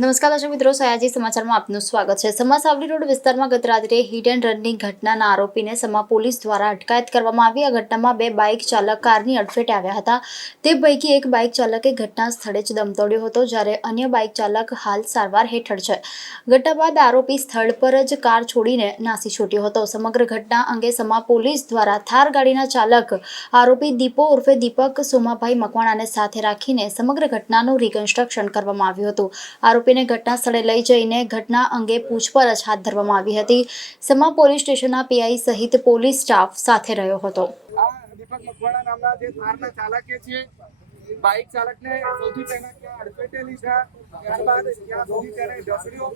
નમસ્કાર દર્શક મિત્રો, સયાજી સમાચારમાં આપનું સ્વાગત છે. સમા સાવલી રોડ વિસ્તારમાં ગત રાત્રે હિટ એન્ડ રનની ઘટનાના આરોપીને સમા પોલીસ દ્વારા અટકાયત કરવામાં આવી. આ ઘટનામાં બે બાઇક ચાલક કારની અડફેટે આવ્યા હતા. તે પૈકી એક બાઇક ચાલકે ઘટના સ્થળે જ દમ તોડ્યો હતો, જ્યારે અન્ય બાઇક ચાલક હાલ સારવાર હેઠળ છે. ઘટના બાદ આરોપી સ્થળ પર જ કાર છોડીને નાસી છૂટ્યો હતો. સમગ્ર ઘટના અંગે સમા પોલીસ દ્વારા થાર ગાડીના ચાલક આરોપી દીપો ઉર્ફે દીપક સોમાભાઈ મકવાણાને સાથે રાખીને સમગ્ર ઘટનાનું રિકન્સ્ટ્રક્શન કરવામાં આવ્યું હતું. આરોપીને ઘટના સ્થળે લઈ જઈને ઘટના અંગે પૂછપરછ હાથ ધરવામાં આવી હતી. સમા પોલીસ સ્ટેશનના પીઆઈ સહિત પોલીસ સ્ટાફ સાથે રહ્યો હતો. દીપક મકવાણા નામના જે થારના ચાલકે છે બાઇક ચાલકને સૌથી પહેલા ત્યાં અડફેટે લીધા ત્યારબાદ ત્યાં સુધી તેને ઢસડ્યો.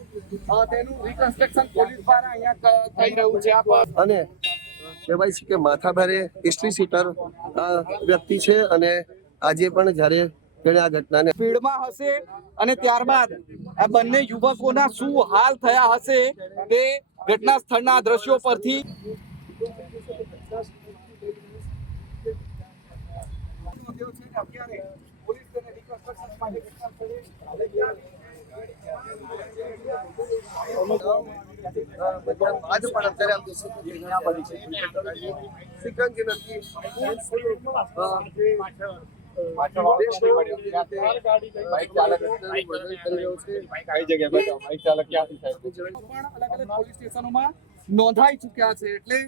તેનું રિકન્સ્ટ્રક્શન પોલીસ દ્વારા અહીંયા થઈ રહ્યું છે. આ અને કહેવાય છે કે માથાભારે હિસ્ટ્રી સીટર વ્યક્તિ છે અને આજે પણ જ્યારે તેણે આ ઘટનાને સ્પીડમાં હશે અને ત્યારબાદ આ બંને યુવકોના શું હાલ થયા હશે તે ઘટના સ્થળના દ્રશ્યો પરથી અત્યારે પોલીસ તેને reconstruction માટે ઘટના સ્થળે લઈ આવી. આજ પણ અત્યારે આમ જોશો તો ઘટના બની છે સિકંજ નથી બાઇક ચાલક ક્યાંથી સાહેબ અલગ અલગ પોલીસ સ્ટેશનોમાં નોંધાઈ ચૂક્યા છે એટલે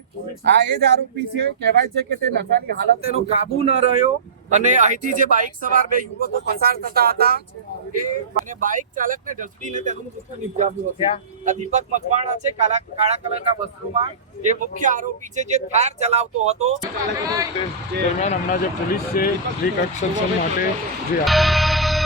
આ એ જ આરોપી છે. કહેવાય છે કે તે નશાની હાલત એનો કાબુ ન રહ્યો અને અહીંથી જે બાઇક સવાર બે યુવકો પસાર થતા હતા એ અને બાઇક ચાલકને ઢસડીને તેનું મૃત્યુ નિપજાવ્યું હતું. આ દીપક મકવાણા છે કાળા કાળા કલરના વસ્ત્રોમાં. એ મુખ્ય આરોપી છે જે થાર ચલાવતો હતો. દરમિયાન હમણાં જે પોલીસ છે રિકન્સ્ટ્રક્શન માટે જે